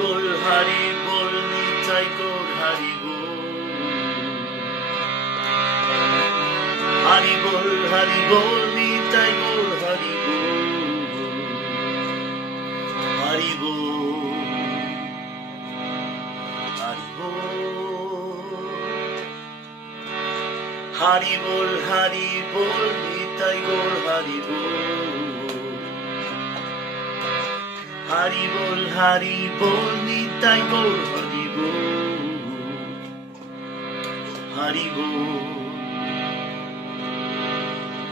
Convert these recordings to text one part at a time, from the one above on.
Hari Bol Nitai Gaur Hari Bol Hari Bol Nitai Gaur Hari Bol Hari Bol Hari Bol Hari Bol Nitai Gaur Hari Bol Hari Bol Nitai Gaur Hari Bol Hari Bol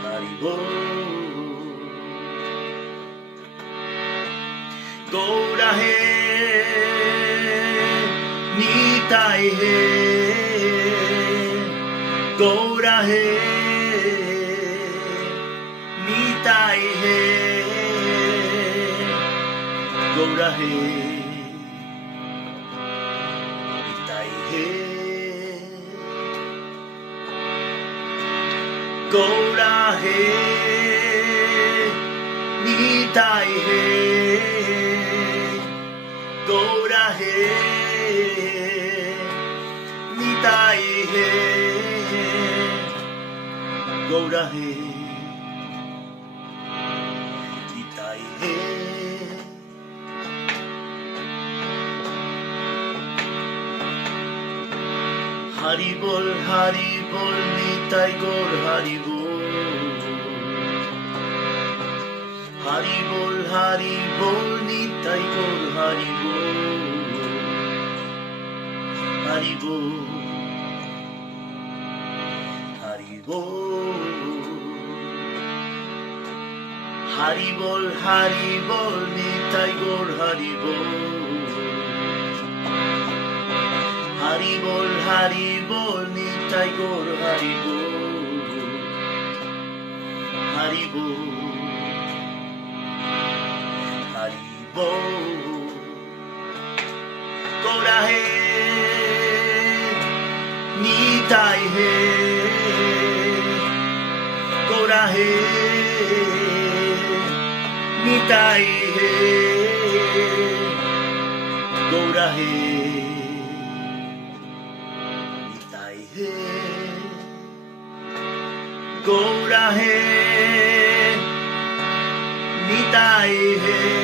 Hari Bol Gaura He Nitai He Gaura He Nitai He Gaura He Nitai He Gaura He Nitai He Gaura He Nitai He Gaura He Nitai He Hari Bol Nitai Gaur Hari Bol Hari Bol Nitai Gaur Hari Bol Hari Bol Hari Bol Hari Bol Nitai Gaur Hari Bol Hari Bol Nitai Gaur Hari Bol Hari Bol Hari Bol Gaura He Nitai He Gaura He Nitai He Gaura He Gaura He Nitai He